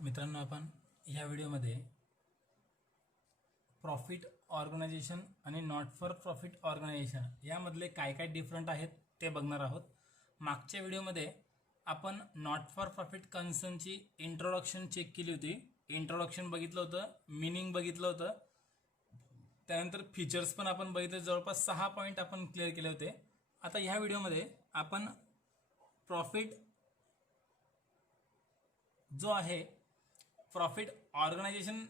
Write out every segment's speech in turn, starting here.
मित्रांनो, आपण ह्या व्हिडिओमध्ये प्रॉफिट ऑर्गनायझेशन आणि नॉट फॉर प्रॉफिट ऑर्गनायझेशन यामधले काय काय डिफरंट आहेत ते बघणार आहोत. मागच्या व्हिडिओमध्ये आपण नॉट फॉर प्रॉफिट कन्सर्नची इंट्रोडक्शन चेक केली होती. इंट्रोडक्शन बघितलं होतं, मिनिंग बघितलं होतं, त्यानंतर फीचर्स पण आपण बघितले. जवळपास 6 पॉईंट आपण क्लिअर केले होते. आता ह्या व्हिडिओमध्ये आपण प्रॉफिट जो आहे, प्रॉफिट ऑर्गनायझेशन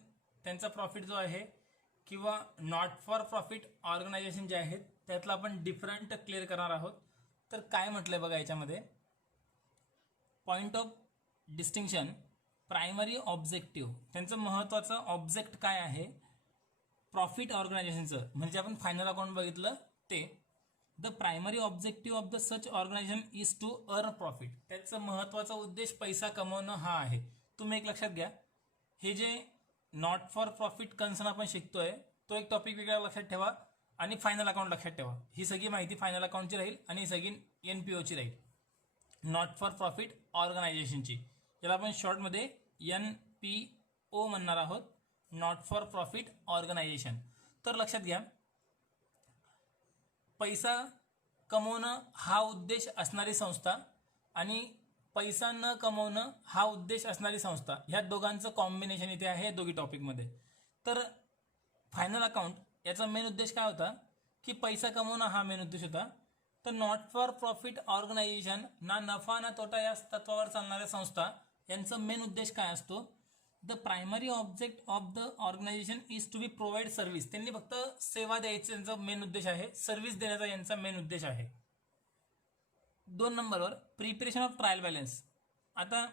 त्यांचा प्रॉफिट जो आहे किंवा नॉट फॉर प्रॉफिट ऑर्गनायझेशन जे आहेत त्यातला आपण डिफरंट क्लिअर करणार आहोत. तर काय म्हटलंय बघा याच्यामध्ये, point of distinction, primary objective, त्यांचं महत्त्वाचं ऑब्जेक्ट काय आहे प्रॉफिट ऑर्गनायझेशनचं, म्हणजे आपण फायनल अकाउंट बघितलं ते. The primary objective of the such organisation is to earn profit. त्याचं महत्त्वाचा उद्देश पैसा कमवणं हा आहे. तुम्ही एक लक्षात घ्या, हे जे नॉट फॉर प्रॉफिट कन्सर्न आपण शिकतोय तो एक टॉपिक वेगळा लक्षात ठेवा आणि फायनल अकाउंट लक्षात ठेवा. ही सगळी माहिती फायनल अकाउंटची राहील आणि ही सगळी NPOची राहील, नॉट फॉर प्रॉफिट ऑर्गनायझेशनची. याला आपण शॉर्टमध्ये NPO म्हणणार आहोत, नॉट फॉर प्रॉफिट ऑर्गनायझेशन. तर लक्षात घ्या, पैसा कमवणं हा उद्देश असणारी संस्था आणि पैसा न कमवणं हा उद्देश असणारी संस्था, ह्या दोघांचं कॉम्बिनेशन इथे आहे दोघी टॉपिकमध्ये. तर फायनल अकाउंट याचा मेन उद्देश काय होता की पैसा कमवणं हा मेन उद्देश होता. तर नॉट फॉर प्रॉफिट ऑर्गनायझेशन, ना नफा ना तोटा या तत्वावर चालणाऱ्या संस्था, यांचा मेन उद्देश काय असतो, the primary object of the organisation is to be provide service. त्यांनी फक्त सेवा द्यायचा यांचा मेन उद्देश आहे, सर्व्हिस देण्याचा यांचा मेन उद्देश आहे. 2 नंबरवर प्रिपरेशन ऑफ ट्रायल बॅलन्स. आता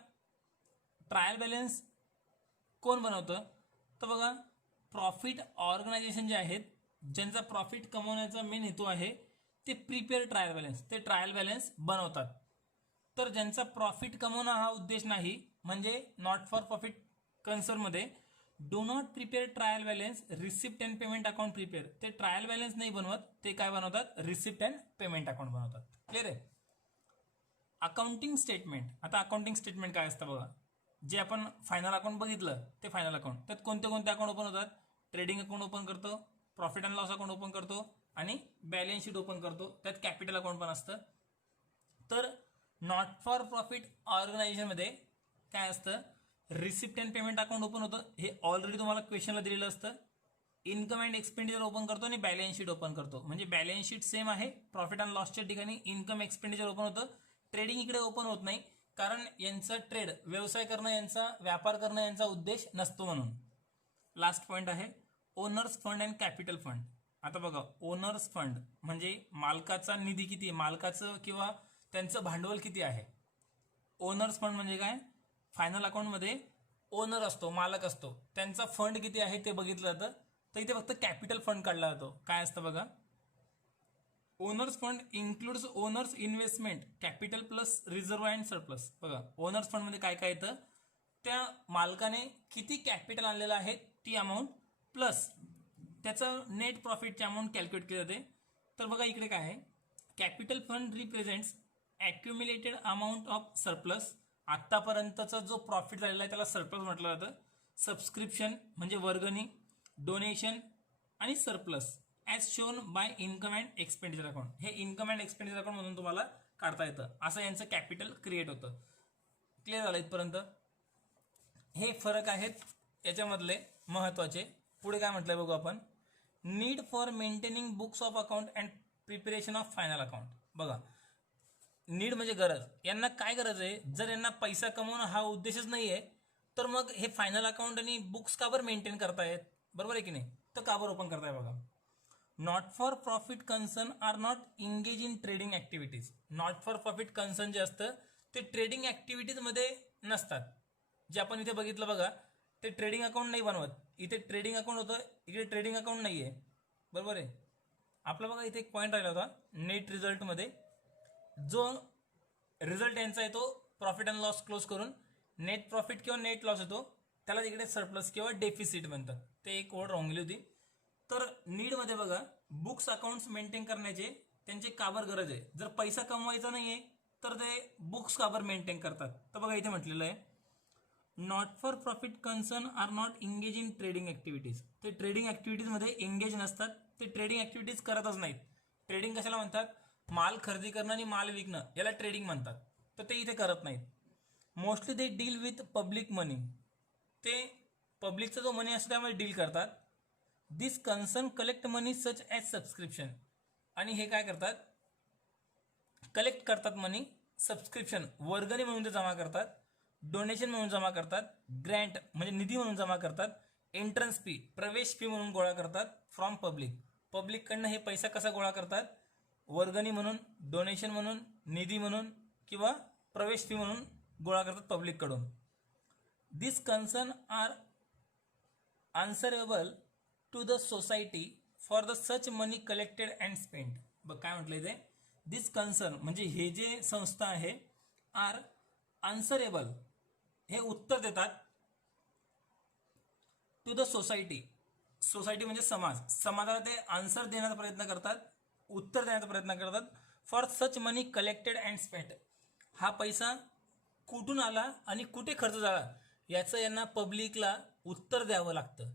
ट्रायल बॅलन्स कोण बनवतं, तर बघा प्रॉफिट ऑर्गनायझेशन जे आहेत ज्यांचा प्रॉफिट कमवण्याचा मेन हेतू आहे ते प्रिपेअर ट्रायल बॅलन्स, ते ट्रायल बॅलन्स बनवतात. तर ज्यांचा प्रॉफिट कमवणं हा उद्देश नाही, म्हणजे नॉट फॉर प्रॉफिट कन्सर्नमध्ये do not prepare trial balance, receipt and payment account prepare. ते ट्रायल बॅलन्स नाही बनवत, ते काय बनवतात, रिसिप्ट अँड पेमेंट अकाउंट बनवतात. क्लिअर आहे. Accounting statement. आता अकाउंटिंग स्टेटमेंट काय असतं बघा, जे आपण फायनल अकाउंट बघितलं ते फायनल अकाउंट, त्यात कोणते कोणते अकाउंट ओपन होतात, ट्रेडिंग अकाउंट ओपन करतो, profit and loss account open करतो आणि बॅलन्स शीट ओपन करतो, त्यात कॅपिटल अकाउंट पण असतं. तर नॉट फॉर प्रॉफिट ऑर्गनायझेशनमध्ये काय असतं, receipt and payment account open होतं, हे ऑलरेडी तुम्हाला क्वेश्चनला दिलेलं असतं. इन्कम अँड एक्सपेंडिचर ओपन करतो आणि बॅलन्स शीट ओपन करतो, म्हणजे बॅलन्स शीट सेम आहे, प्रॉफिट अँड लॉसच्या ठिकाणी इन्कम एक्सपेंडिचर ओपन होतं. ट्रेडिंग इकडे ओपन होत नाही, कारण यांचा ट्रेड, व्यवसाय करणं, यांचा व्यापार करणं यांचा उद्देश नसतो म्हणून. लास्ट पॉईंट आहे owner's fund and capital fund. आता बघा, ओनर्स फंड म्हणजे मालकाचा निधी किती, मालकाचं किंवा त्यांचं भांडवल किती आहे. ओनर्स फंड म्हणजे काय, फायनल अकाउंटमध्ये ओनर असतो, मालक असतो, त्यांचा फंड किती आहे ते बघितलं जातं. तर इथे फक्त कॅपिटल फंड काढला जातो. काय असतं बघा, owner's fund includes owners investment capital plus reserve and surplus. बघा, ओनर्स फंड मध्ये काय काय येतं, त्या मालकाने किती कॅपिटल आणलेलं आहे ती अमाऊंट प्लस त्याचं नेट प्रॉफिटची अमाऊंट कॅल्क्युलेट केली जाते. तर बघा इकडे काय आहे, capital fund represents accumulated amount of surplus. आत्तापर्यंतचा जो प्रॉफिट झालेला आहे त्याला सरप्लस म्हटलं जातं. सबस्क्रिप्शन म्हणजे वर्गणी, डोनेशन आणि surplus as shown by income and expenditure account. हे इन्कम अँड एक्सपेंडिचर अकाउंट म्हणून तुम्हाला काढता येतं, असं यांचं कॅपिटल क्रिएट होतं. क्लिअर झालं इथपर्यंत. हे फरक आहेत याच्यामधले महत्वाचे. पुढे काय म्हटलंय बघू आपण, need for maintaining books of account and preparation of final account. बघा, नीड म्हणजे गरज. यांना काय गरज आहे, जर यांना पैसा कमवणं हा उद्देशच नाही आहे तर मग हे फायनल अकाउंट आणि बुक्स का बरं मेंटेन करतायत, बरोबर आहे की नाही, तर का बरं ओपन करताय बघा. Not for profit concern are not engage in trading activities. Not for profit concern जे असतं ते ट्रेडिंग ऍक्टिव्हिटीजमध्ये नसतात. जे आपण इथे बघितलं बघा, ते ट्रेडिंग अकाउंट नाही बनवत. इथे ट्रेडिंग अकाउंट होतं, इकडे ट्रेडिंग अकाउंट नाही आहे, बरोबर आहे. आपला बघा इथे एक पॉईंट राहिला होता, नेट रिझल्टमध्ये जो रिझल्ट यांचा येतो प्रॉफिट अँड लॉस क्लोज करून नेट प्रॉफिट किंवा नेट लॉस येतो, त्याला इकडे सरप्लस किंवा डेफिसिट म्हणतात. ते एक वर्ड रॉंगली होती. तर नीडमध्ये बघा, बुक्स अकाउंट्स मेंटेन करण्याचे त्यांचे काबर गरज आहे. जर पैसा कमवायचा नाहीये तर ते बुक्स काबर मेंटेन करतात, तर बघा इथे म्हटलेलं आहे not for profit concern are not engage in trading activities. ते ट्रेडिंग ॲक्टिव्हिटीजमध्ये एंगेज नसतात, ते ट्रेडिंग ॲक्टिव्हिटीज करतच नाहीत. ट्रेडिंग कशाला म्हणतात? माल खरेदी करणं आणि माल विकणं याला ट्रेडिंग म्हणतात. तर ते इथे करत नाहीत. Mostly they deal with public money. ते पब्लिकचा जो मनी असतो त्यामध्ये डील करतात. This concern collect money such as subscription. आणि हे काय करतात? कलेक्ट करतात मनी. सबस्क्रिप्शन वर्गणी म्हणून ते जमा करतात, डोनेशन म्हणून जमा करतात, ग्रँट म्हणजे निधी म्हणून जमा करतात, एंट्रन्स फी प्रवेश फी म्हणून गोळा करतात फ्रॉम पब्लिक. पब्लिककडनं हे पैसा कसा गोळा करतात? वर्गणी म्हणून, डोनेशन म्हणून, निधी म्हणून किंवा प्रवेश फी म्हणून गोळा करतात पब्लिककडून. This concern are answerable to the society for the such money collected and spend. बघ काय म्हटलं इथे? दिस कन्सर्न म्हणजे हे जे संस्था आहे आर आन्सरेबल, हे उत्तर देतात टू द सोसायटी. सोसायटी म्हणजे समाज. समाजाला ते आन्सर देण्याचा प्रयत्न करतात, उत्तर देण्याचा प्रयत्न करतात for such money collected and spend. हा पैसा कुठून आला आणि कुठे खर्च झाला याचं यांना पब्लिकला उत्तर द्यावं लागतं.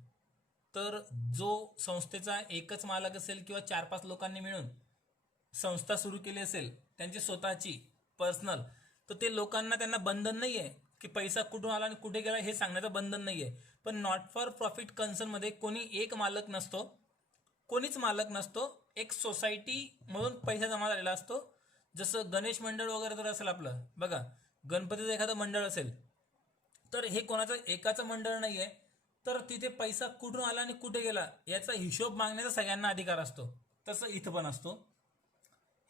तर जो संस्थेचा एकच मालक असेल किंवा 4-5 लोकांनी मिळून संस्था सुरू केली असेल त्यांची स्वतःची पर्सनल, तर ते लोकांना त्यांना बंधन नाही आहे की पैसा कुठून आला आणि कुठे गेला हे सांगण्याचं बंधन नाही आहे. पण नॉट फॉर प्रॉफिट कन्सर्नमध्ये कोणी एक मालक नसतो, कोणीच मालक नसतो. एक सोसायटी म्हणून पैसा जमा झालेला असतो. जसं गणेश मंडळ वगैरे जर असेल आपलं, बघा गणपतीचं एखादं मंडळ असेल तर हे कोणाचं एकाचं मंडळ नाही आहे. तर तिथे पैसा कुठून आला आणि कुठे गेला याचा हिशोब मागण्याचा सगळ्यांना अधिकार असतो. तसं इथं पण असतो.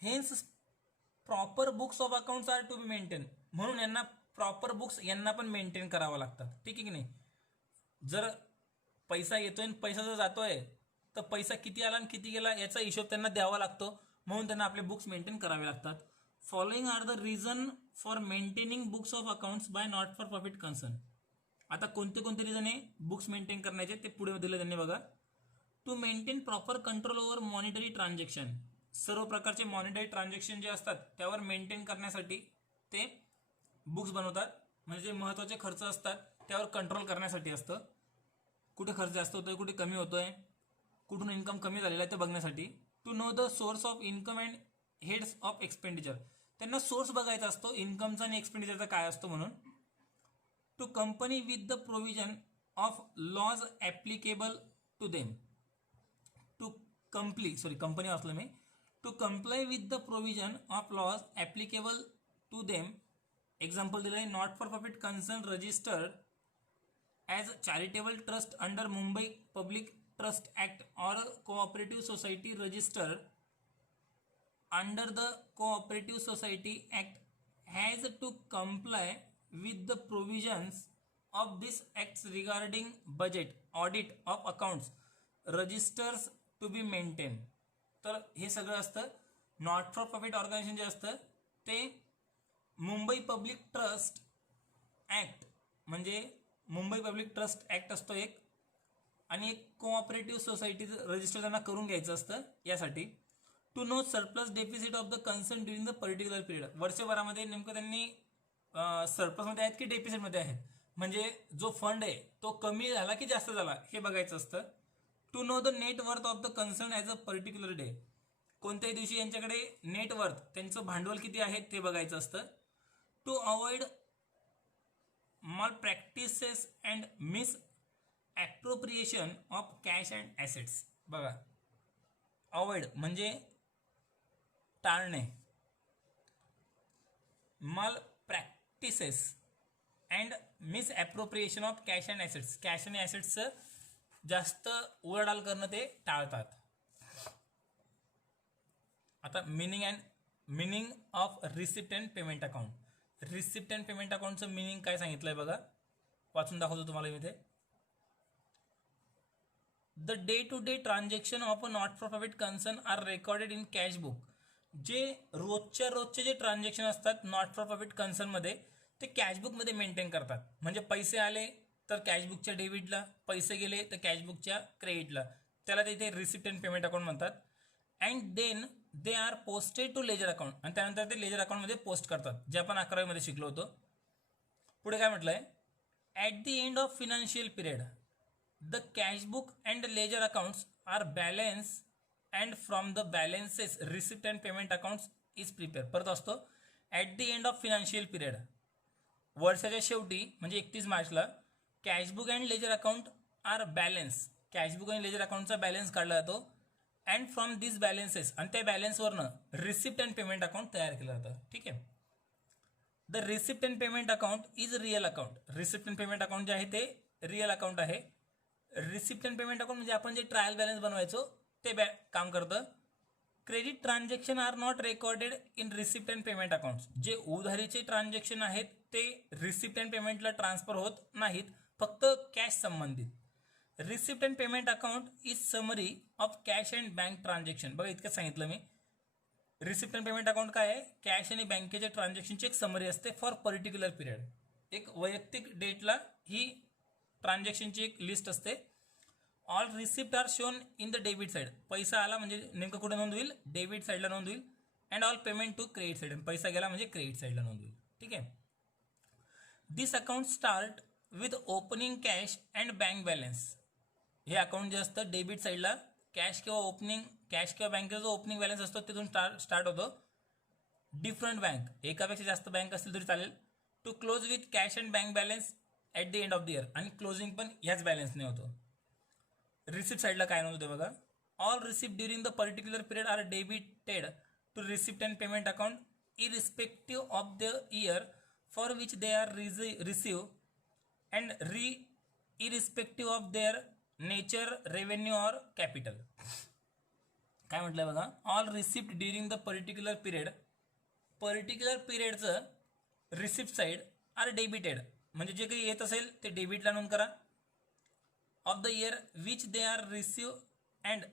Hence proper books of accounts are to be maintain. म्हणून यांना प्रॉपर बुक्स यांना पण मेंटेन करावं लागतात. ठीक आहे की नाही? जर पैसा येतोय आणि पैसा जर जातोय तर पैसा किती आला आणि किती गेला याचा हिशोब त्यांना द्यावा लागतो. म्हणून त्यांना आपले बुक्स मेंटेन करावे लागतात. Following are the reason for maintaining books of accounts by not for profit concern. आता कोणते कोणते रिझन आहे बुक्स मेंटेन करण्याचे ते पुढे दिले त्यांनी बघा. To maintain proper control over monetary transaction. सर्व प्रकारचे मॉनिटरी ट्रान्झॅक्शन जे असतात त्यावर मेंटेन करण्यासाठी ते बुक्स बनवतात. म्हणजे जे महत्त्वाचे खर्च असतात त्यावर कंट्रोल करण्यासाठी असतं. कुठे खर्च जास्त होतोय, कुठे कमी होतोय, कुठून इन्कम कमी झालेला आहे ते बघण्यासाठी. To know the source of income and heads of expenditure. त्यांना सोर्स बघायचा असतो इन्कमचा आणि एक्सपेंडिचरचा काय असतो म्हणून. To company with the provision of laws applicable to them. To company वाचलं मी. To comply with the provision of laws applicable to them. Example दिलं आहे. Not for profit concern registered as charitable trust under Mumbai public trust act or cooperative society registered under the cooperative society act has to comply with the provisions of this acts regarding budget audit of accounts registers to be maintained. तर हे सगळं असतं. Not for profit organisation जे असतं ते Mumbai public trust act म्हणजे Mumbai public trust act असतो एक, आणि एक कोऑपरेटिव्ह सोसायटीचं रजिस्टर त्यांना करून घ्यायचं असतं यासाठी. To know surplus deficit of the concern during the particular period. वर्षभरामध्ये नेमकं त्यांनी सरप्लसमध्ये आहेत की डेफिसिटमध्ये आहेत, म्हणजे जो फंड आहे तो कमी झाला की जास्त झाला हे बघायचं असतं. To know the net worth of the concern as a particular day. कोणत्याही दिवशी यांच्याकडे नेट वर्थ त्यांचं भांडवल किती आहे ते बघायचं असतं. To avoid malpractices and misappropriation of cash and assets. बघा अवॉइड म्हणजे टाळणे, malpractices and misappropriation of cash and assets. Cash आणि ॲसेट्सचं जास्त उलाढाल करणं ते टाळतात. आता meaning of receipt and payment account. Receipt and payment अकाउंटचं मिनिंग काय सांगितलंय बघा, वाचून दाखवतो तुम्हाला इथे. The day to day transaction of a not for profit concern are recorded in cash book. जे रोजचे जे ट्रान्झॅक्शन असतात नॉट फॉर प्रॉफिट कन्सर्नमध्ये ते कॅशबुकमध्ये मेंटेन करतात. म्हणजे पैसे आले तर कॅशबुकच्या डेबिटला, पैसे गेले तर कॅशबुकच्या क्रेडिटला. त्याला तिथे रिसिप्ट अँड पेमेंट अकाउंट म्हणतात. And then they are posted to ledger account. आणि त्यानंतर ते लेजर अकाउंटमध्ये पोस्ट करतात, जे आपण 11वीमध्ये शिकलो होतो. पुढे काय म्हटलंय, At the end of financial period, the cash book and ledger accounts are balanced and from the balances receipt and payment accounts is prepared. परत असतो at the end of financial period, वर्षाच्या शेवटी म्हणजे 31 मार्चला cashbook and ledger account are balance, cashbook आणि ledger अकाउंटचा balance काढला जातो अँड फ्रॉम दिस बॅलन्सेस, आणि त्या बॅलन्सवरनं रिसिप्ट अँड पेमेंट अकाउंट तयार केलं जातं. ठीक आहे. The receipt and payment account is real account. Receipt and payment account जे आहे ते रिअल अकाउंट आहे. रिसिप्ट अँड पेमेंट अकाउंट म्हणजे आपण जे ट्रायल बॅलन्स बनवायचो ते काम करतं. Credit transaction are not recorded in receipt and payment accounts. जे उधारीचे ट्रान्झॅक्शन आहेत ते रिसिप्ट अँड पेमेंटला ट्रान्सफर होत नाहीत, फक्त कॅश संबंधित. Receipt and payment account is summary of cash and bank transaction. बघा इतकं सांगितलं मी. रिसिप्ट अँड पेमेंट अकाउंट काय आहे? कॅश आणि बँकेच्या ट्रान्झॅक्शनची एक समरी असते फॉर पर्टिक्युलर पिरियड. एक वैयक्तिक डेटला ही ट्रान्झॅक्शनची एक लिस्ट असते. All receipt are shown in the debit side. पैसा आला म्हणजे नेमकं कुठे नोंद होईल? डेबिट साईडला नोंद होईल. And all payment to credit side. पैसा गेला म्हणजे क्रेडिट साईडला नोंद होईल. ठीक आहे. This account start with opening cash and bank balance. हे अकाउंट जे असतं डेबिट साईडला कॅश किंवा बँकेचा जो ओपनिंग बॅलन्स असतो तिथून स्टार्ट होतो. डिफरंट बँक, एकापेक्षा जास्त बँक असतील तरी चालेल. To close with cash and bank balance at the end of the year. आणि क्लोजिंग पण ह्याच बॅलन्सने होतो. रिसिप्ट साईडला काय नोंद होते बघा. All receipt during the particular period are debited to receipt and payment account irrespective of the year for which they are receive and irrespective of their nature, revenue or capital. काय म्हटलंय बघा. All receipt during the पर्टिक्युलर पिरियडचं receipt side are debited, म्हणजे जे काही येत असेल ते डेबिटला नोंद करा. Of the year which they are receive and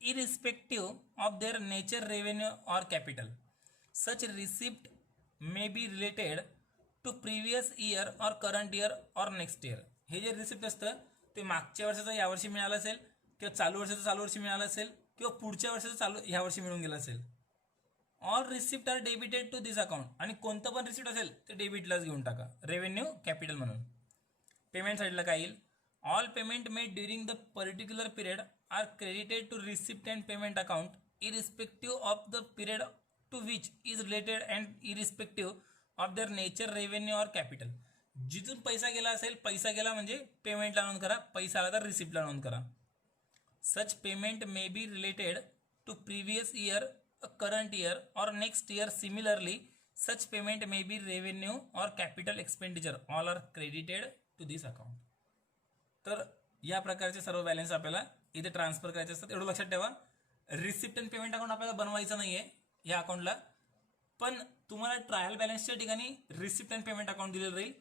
irrespective of their nature, revenue or capital. Such receipt may be related to previous year or current year or next year. हे जे रिसिप्ट असतं ते मागच्या वर्षाचं यावर्षी मिळालं असेल, किंवा चालू वर्षी मिळालं असेल, किंवा पुढच्या वर्षाचं ह्या वर्षी मिळून गेलं असेल. All receipt are debited to this account. आणि कोणतं पण रिसिप्ट असेल ते डेबिटलाच घेऊन टाका, रेव्हेन्यू कॅपिटल म्हणून. पेमेंट साईडला काय येईल? All payment made during the particular period are credited to receipt and payment account irrespective of the period to which is related and irrespective of their nature, revenue or capital. जिथून पैसा गेला असेल, पैसा गेला म्हणजे पेमेंटला नोंद करा, पैसा आला तर रिसिप्टला नोंद करा. Such payment may be related to previous year, current year or next year. Similarly such payment may be revenue or capital expenditure. All are credited to this account. तर या प्रकारचे सर्व बॅलन्स आपल्याला इथे ट्रान्सफर करायचे असतात. एवढं लक्षात ठेवा. रिसिप्ट अँड पेमेंट अकाउंट आपल्याला बनवायचं नाही आहे या अकाउंटला, पण तुम्हाला ट्रायल बॅलन्सच्या ठिकाणी रिसिप्ट अँड पेमेंट अकाउंट दिलेलं राहील.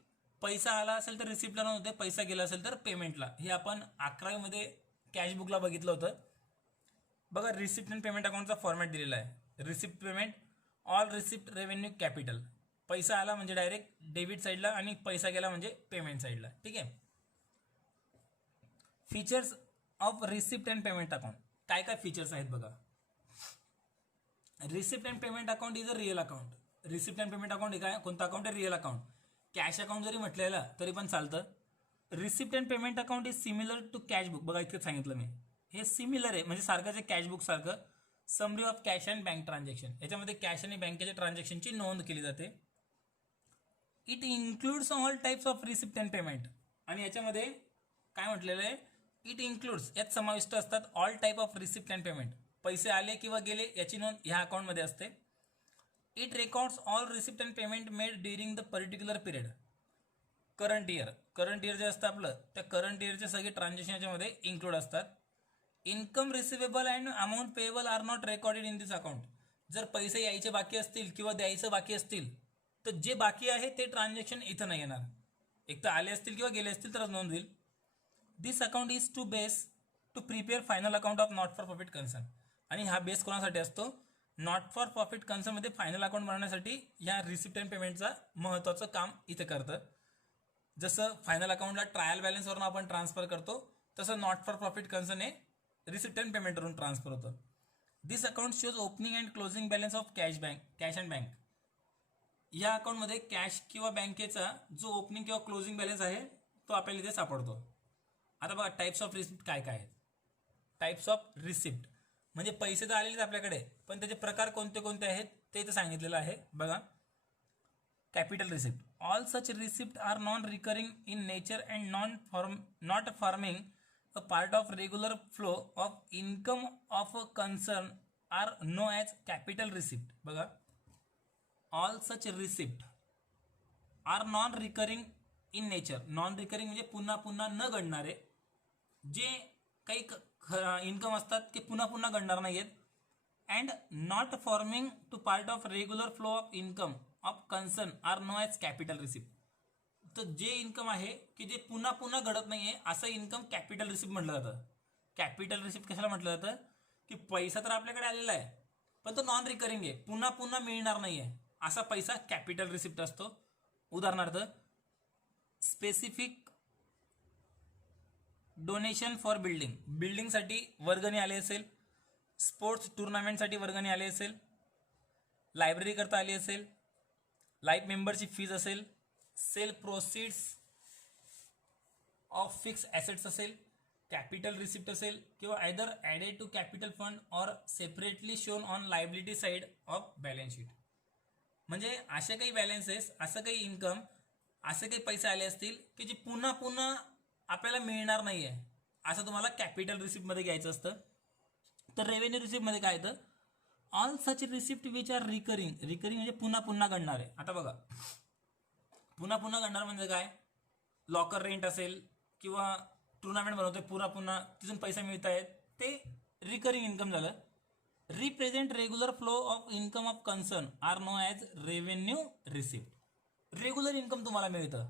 पैसा आला असेल तर रिसिप्टला नोंद होते, पैसा गेला असेल तर पेमेंटला. हे आपण 11वी मध्ये कॅशबुकला बघितलं होतं. बघा रिसिप्ट अँड पेमेंट अकाउंटचा फॉर्मॅट दिलेला आहे. Receipt payment, all receipt, revenue, capital. पैसा आला म्हणजे डायरेक्ट डेबिट साईडला आणि पैसा गेला म्हणजे पेमेंट साईडला. ठीक आहे. Features of receipt and payment account. काय काय फीचर्स आहेत बघा. Receipt and payment account is a real account. Receipt and payment account हे काय? कोणतं अकाउंट आहे? Real account. कॅश अकाउंट जरी म्हटलेलं तरी पण चालतं. Receipt and payment account is similar to cash book. बघा इतकं सांगितलं मी. हे सिमिलर आहे म्हणजे सारखंच आहे कॅशबुक सारखं. Summary of cash and bank transaction. याच्यामध्ये कॅश आणि बँकेच्या ट्रान्झॅक्शनची नोंद केली जाते. It includes all types of receipt and payment. आणि याच्यामध्ये काय म्हटलेलं आहे? इट इन्क्लुड्स, यात समाविष्ट असतात all type of receipt and payment. पैसे आले किंवा गेले याची नोंद ह्या अकाउंटमध्ये असते. It records all receipt and payment made during the particular period. Current year जे असतं आपलं, त्या करंट इयरचे सगळे ट्रान्झॅक्शन याच्यामध्ये इन्क्लूड असतात. Income receivable and amount payable are not recorded in this account. जर पैसे यायचे बाकी असतील किंवा द्यायचं बाकी असतील तर जे बाकी आहे ते ट्रान्झॅक्शन इथं नाही येणार. एक तर आले असतील किंवा गेले असतील तरच नोंद होईल. This account is to base to prepare final account of not for profit concern. आणि हा बेस कोणासाठी असतो? नॉट फॉर प्रॉफिट कन्सर्नमध्ये फायनल अकाउंट बनवण्यासाठी या रिसिप्ट अँड पेमेंटचा महत्त्वाचं काम इथे करतं. जसं फायनल अकाउंटला ट्रायल बॅलन्सवरून आपण ट्रान्सफर करतो तसं नॉट फॉर प्रॉफिट कन्सर्न हे रिसिप्ट अँड पेमेंटवरून ट्रान्सफर होतं. This account shows opening and closing balance of cash and bank. या अकाउंटमध्ये कॅश किंवा बँकेचा जो ओपनिंग किंवा क्लोजिंग बॅलन्स आहे तो आपल्याला इथे सापडतो. आता बघा टाइप्स ऑफ रिसिप्ट काय काय आहेत. टाइप्स ऑफ रिसिप्ट म्हणजे पैसे तर आलेलेच आपल्याकडे, पण त्याचे प्रकार कोणते कोणते आहेत ते इथे सांगितलेलं आहे बघा. Capital receipt. All such receipt are non recurring in nature and not forming a part of regular flow of income of a concern are known as capital receipt. बघा, all such receipt are non recurring in nature. Non recurring म्हणजे पुन्हा पुन्हा न घडणारे जे काही income असतात ते पुन्हा पुन्हा घडणार नाही आहेत. And not forming to part of regular flow of income of concern are known as capital receipt. तर जे इन्कम आहे की जे पुन्हा पुन्हा घडत नाही आहे असं इन्कम कॅपिटल रिसिप्ट म्हटलं जातं. कॅपिटल रिसिप्ट कशाला म्हटलं जातं की पैसा तर आपल्याकडे आलेला आहे पण तो नॉन रिकरिंग आहे, पुन्हा पुन्हा मिळणार नाही आहे, असा पैसा कॅपिटल रिसिप्ट असतो. उदाहरणार्थ स्पेसिफिक डोनेशन फॉर बिल्डिंग. बिल्डिंगसाठी वर्गणी आली असेल, स्पोर्ट्स टुर्नामेंटसाठी वर्गणी आली असेल, लायब्ररी करता आली असेल, लाईफ मेंबरशिप फीज असेल, sale proceeds of fix assets असेल, कॅपिटल रिसिप्ट असेल किंवा either added to capital fund or separately shown on liability side of balance sheet. म्हणजे असे काही बॅलन्सेस, असं काही इन्कम, असे काही पैसे आले असतील की जे पुन्हा पुन्हा आपल्याला मिळणार नाही आहे, असं तुम्हाला कॅपिटल रिसिप्टमध्ये घ्यायचं असतं. तर रेव्हेन्यू रिसिप्टमध्ये काय येतं, all such receipt which are recurring. Recurring म्हणजे पुन्हा पुन्हा घडणार आहे. आता बघा, पुन्हा पुन्हा घडणार म्हणजे काय, लॉकर रेंट असेल किंवा टुर्नामेंट बनवतोय पुन्हा पुन्हा तिथून पैसे मिळत आहेत, ते रिकरिंग इन्कम झालं. Represent regular flow of income of concern are known as revenue receipt. Regular income तुम्हाला मिळतं,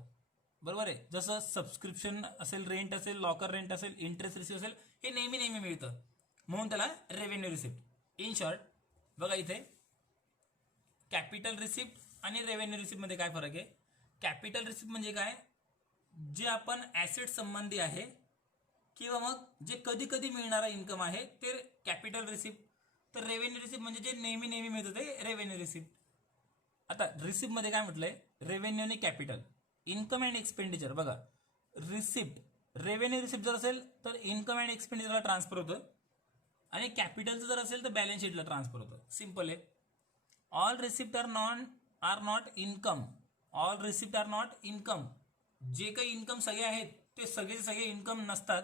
बरोबर आहे. जसं सबस्क्रिप्शन असेल, रेंट असेल, लॉकर रेंट असेल, इंटरेस्ट रिसिप्ट असेल, हे नेहमी नेहमी मिळतं, म्हणून त्याला रेव्हेन्यू रिसिप्ट. इन शॉर्ट बघा इथे कॅपिटल रिसिप्ट आणि रेव्हेन्यू रिसिप्टमध्ये काय फरक आहे. कॅपिटल रिसिप्ट म्हणजे काय, जे आपण ॲसेट संबंधी आहे किंवा मग जे कधी कधी मिळणारा इन्कम आहे ते कॅपिटल रिसिप्ट. तर रेव्हेन्यू रिसिप्ट म्हणजे जे नेहमी नेहमी मिळतं ते रेव्हेन्यू रिसिप्ट. आता रिसिप्टमध्ये काय म्हटलंय, रेव्हेन्यू आणि कॅपिटल, इन्कम अँड एक्सपेंडिचर. बघा रिसिप्ट, रेव्हेन्यू रिसिप्ट जर असेल तर इन्कम अँड एक्सपेंडिचरला ट्रान्सफर होतं आणि कॅपिटलचं जर असेल तर बॅलन्स शीटला ट्रान्सफर होतं. सिम्पल आहे. All receipt are not income. All receipt are not income. जे काही इन्कम सगळे आहेत ते सगळे इन्कम नसतात.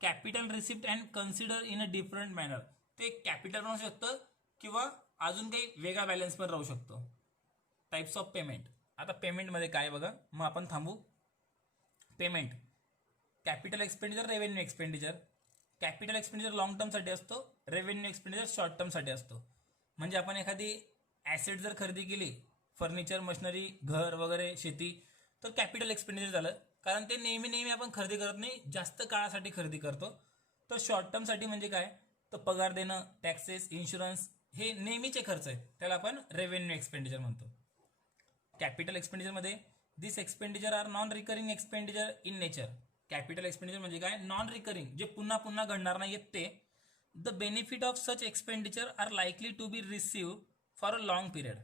Capital receipt and consider in a different manner. ते कॅपिटल राहू शकतं किंवा अजून काही वेगळा बॅलन्स पण राहू शकतो. Types of payment. आता पेमेंटमध्ये काय बघा, मग आपण थांबू. Payment, capital expenditure, revenue expenditure. Capital expenditure long टर्मसाठी असतो, रेव्हेन्यू एक्सपेंडिचर शॉर्ट टर्मसाठी असतो. म्हणजे आपण एखादी ॲसेट जर खरेदी केली, फर्निचर, मशिनरी, घर वगैरे, शेती, तर कॅपिटल एक्सपेंडिचर झालं, कारण ते नेहमी नेहमी आपण खरेदी करत नाही, जास्त काळासाठी खरेदी करतो. तर शॉर्ट टर्मसाठी म्हणजे काय, तर पगार देणं, टॅक्सेस, इन्शुरन्स, हे नेहमीचे खर्च आहेत, त्याला आपण रेव्हेन्यू एक्सपेंडिचर म्हणतो. कॅपिटल एक्सपेंडिचरमध्ये this expenditure are non recurring expenditure in nature. Capital expenditure म्हणजे काय, नॉन रिकरिंग, जे पुन्हा पुन्हा घडणार नाही आहेत ते. The benefit of such expenditure are likely to be receive for a long period.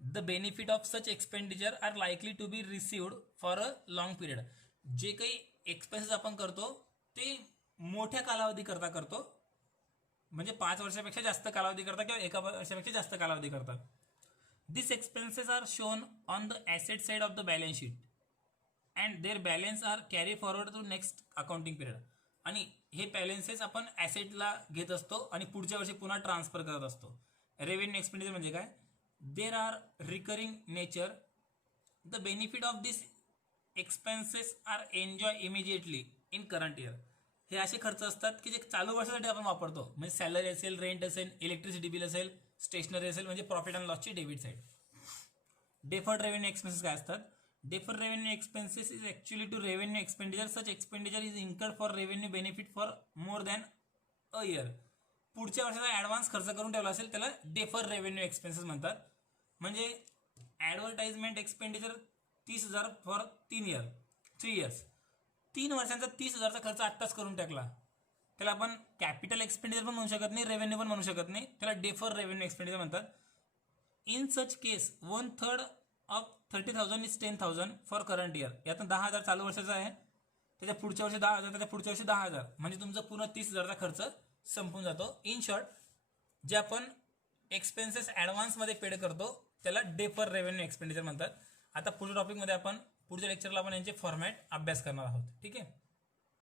The benefit of such expenditure are likely to be received for a long period. जे काही एक्सपेन्सेस आपण करतो ते मोठ्या कालावधी करता करतो, म्हणजे 5 वर्षापेक्षा जास्त कालावधी करता किंवा 1 वर्षापेक्षा जास्त कालावधी करता. This expenses are shown on the asset side of the balance sheet and their balance are carry forward to next accounting period. आणि हे बॅलन्सेस आपण ॲसेटला घेत असतो आणि पुढच्या वर्षी पुन्हा ट्रान्सफर करत असतो. रेव्हेन्यू एक्सपेंडिचर म्हणजे काय, there are recurring nature. The benefit of this expenses are enjoy immediately in current year. हे असे खर्च असतात की जे चालू वर्षासाठी आपण वापरतो, म्हणजे सॅलरी असेल, रेंट असेल, इलेक्ट्रिसिटी बिल असेल, स्टेशनरी असेल, म्हणजे प्रॉफिट अँड लॉसची debit side. Deferred revenue expenses काय असतात, deferred revenue expenses is actually to revenue expenditure. Such expenditure is incurred for revenue benefit for more than a year. पुढच्या वर्षाचा advance खर्च करून ठेवला असेल त्याला डेफर रेव्हेन्यू एक्सपेन्सेस म्हणतात. म्हणजे ॲडव्हर्टाइजमेंट एक्सपेंडिचर 30,000 फॉर 3 इयर्स. 3 वर्षांचा 30,000चा खर्च आत्ताच करून टाकला, त्याला आपण कॅपिटल एक्सपेंडिचर पण म्हणू शकत नाही, रेव्हेन्यू पण म्हणू शकत नाही, त्याला डेफर रेव्हेन्यू एक्सपेंडिचर म्हणतात. In such case 1/3 of 30,000 is 10,000 for current year. यातून 10,000 चालू वर्षाचा आहे, त्याच्या पुढच्या वर्षी 10,000, त्याच्या पुढच्या वर्षी 10,000, म्हणजे तुमचा पूर्ण 30,000चा खर्च संपून जातो. इन शॉर्ट, जे आपण एक्सपेन्सेस ॲडव्हान्समध्ये पेड करतो त्याला डेफर रेव्हेन्यू एक्सपेंडिचर म्हणतात. आता पुढच्या टॉपिकमध्ये आपण पुढच्या लेक्चरला आपण यांचे फॉर्मॅट अभ्यास करणार आहोत. ठीक आहे.